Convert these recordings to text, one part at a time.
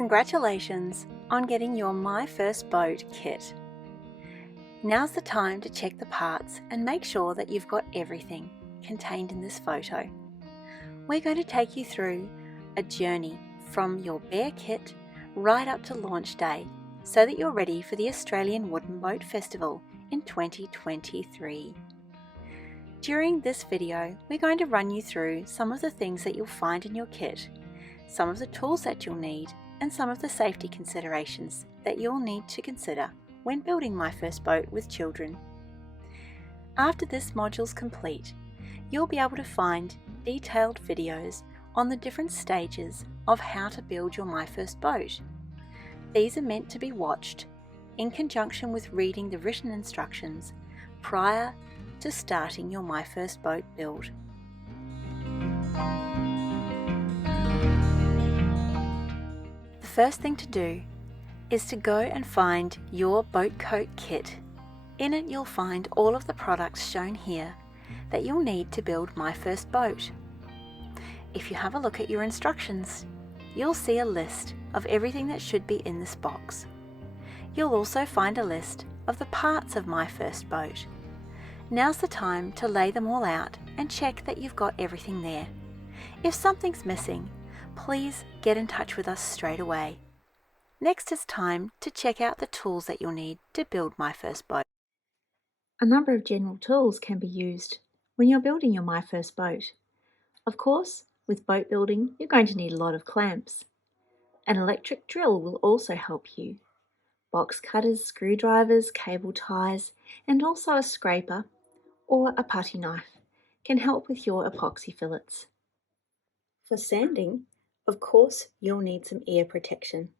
Congratulations on getting your My First Boat kit. Now's the time to check the parts and make sure that you've got everything contained in this photo. We're going to take you through a journey from your bare kit right up to launch day so that you're ready for the Australian Wooden Boat Festival in 2023. During this video, we're going to run you through some of the things that you'll find in your kit, some of the tools that you'll need, and some of the safety considerations that you'll need to consider when building My First Boat with children. After this module's complete, you'll be able to find detailed videos on the different stages of how to build your My First Boat. These are meant to be watched in conjunction with reading the written instructions prior to starting your My First Boat build. The first thing to do is to go and find your boat coat kit. In it you'll find all of the products shown here that you'll need to build My First Boat. If you have a look at your instructions, you'll see a list of everything that should be in this box. You'll also find a list of the parts of My First Boat. Now's the time to lay them all out and check that you've got everything there. If something's missing, please get in touch with us straight away. Next it's time to check out the tools that you'll need to build My First Boat. A number of general tools can be used when you're building your My First Boat. Of course, with boat building, you're going to need a lot of clamps. An electric drill will also help you. Box cutters, screwdrivers, cable ties, and also a scraper or a putty knife can help with your epoxy fillets. For sanding, of course, you'll need some ear protection.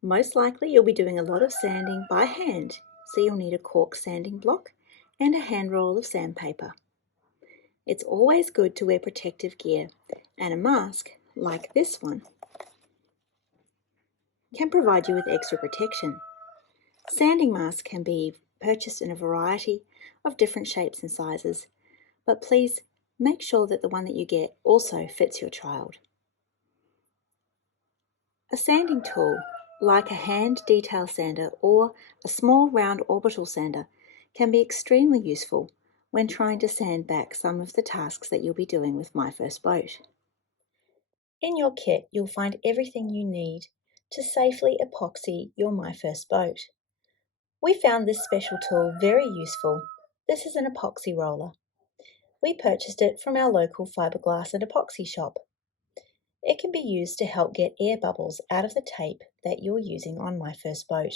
Most likely you'll be doing a lot of sanding by hand, so you'll need a cork sanding block and a hand roll of sandpaper. It's always good to wear protective gear, and a mask, like this one, can provide you with extra protection. Sanding masks can be purchased in a variety of different shapes and sizes, but please make sure that the one that you get also fits your child. A sanding tool, like a hand detail sander or a small round orbital sander, can be extremely useful when trying to sand back some of the tasks that you'll be doing with My First Boat. In your kit, you'll find everything you need to safely epoxy your My First Boat. We found this special tool very useful. This is an epoxy roller. We purchased it from our local fiberglass and epoxy shop. It can be used to help get air bubbles out of the tape that you're using on My First Boat.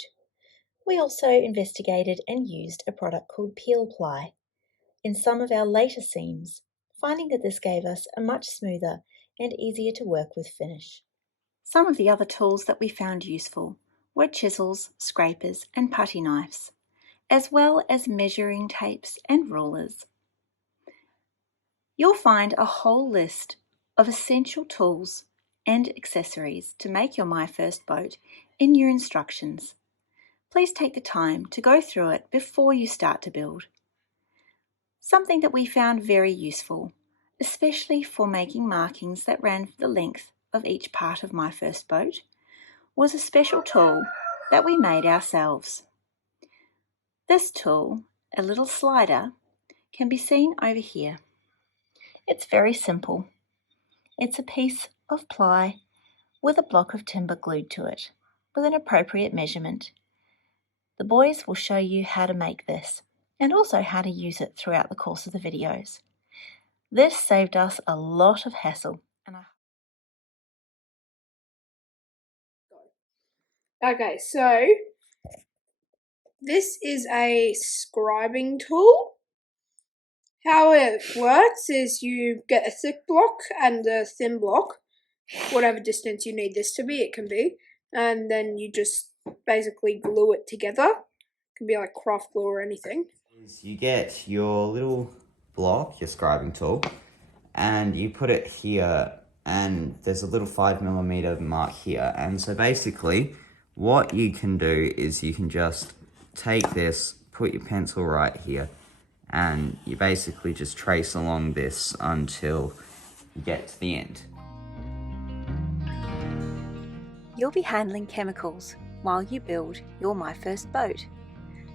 We also investigated and used a product called Peel Ply in some of our later seams, finding that this gave us a much smoother and easier to work with finish. Some of the other tools that we found useful were chisels, scrapers and putty knives, as well as measuring tapes and rulers. You'll find a whole list of essential tools and accessories to make your My First Boat in your instructions. Please take the time to go through it before you start to build. Something that we found very useful, especially for making markings that ran the length of each part of My First Boat, was a special tool that we made ourselves. This tool, a little slider, can be seen over here. It's very simple. It's a piece of ply with a block of timber glued to it, with an appropriate measurement. The boys will show you how to make this, and also how to use it throughout the course of the videos. This saved us a lot of hassle. Okay, so this is a scribing tool. How it works is you get a thick block and a thin block, whatever distance you need this to be, it can be, and then you just basically glue it together. It can be like craft glue or anything. You get your little block, your scribing tool, and you put it here, and there's a little 5mm mark here, and so basically what you can do is you can just take this, put your pencil right here, and you basically just trace along this until you get to the end. You'll be handling chemicals while you build your My First Boat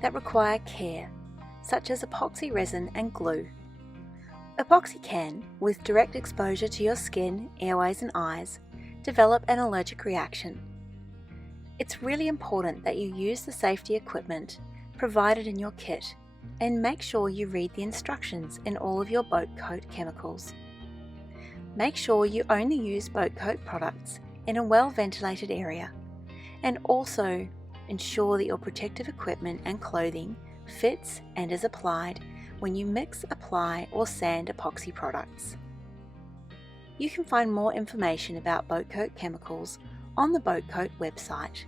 that require care, such as epoxy resin and glue. Epoxy can, with direct exposure to your skin, airways and eyes, develop an allergic reaction. It's really important that you use the safety equipment provided in your kit and make sure you read the instructions in all of your boat coat chemicals. Make sure you only use boat coat products in a well-ventilated area, and also ensure that your protective equipment and clothing fits and is applied when you mix, apply or sand epoxy products. You can find more information about boat coat chemicals on the boat coat website.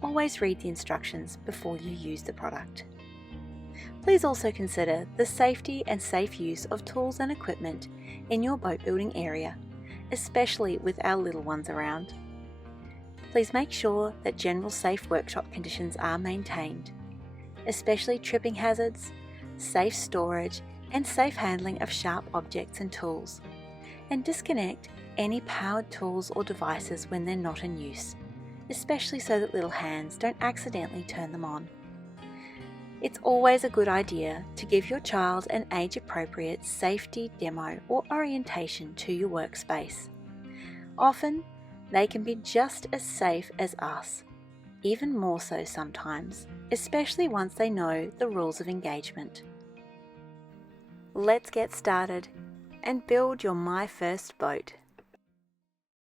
Always read the instructions before you use the product. Please also consider the safety and safe use of tools and equipment in your boat building area, especially with our little ones around. Please make sure that general safe workshop conditions are maintained, especially tripping hazards, safe storage and safe handling of sharp objects and tools, and disconnect any powered tools or devices when they're not in use, especially so that little hands don't accidentally turn them on. It's always a good idea to give your child an age-appropriate safety demo or orientation to your workspace. Often, they can be just as safe as us, even more so sometimes, especially once they know the rules of engagement. Let's get started and build your My First Boat.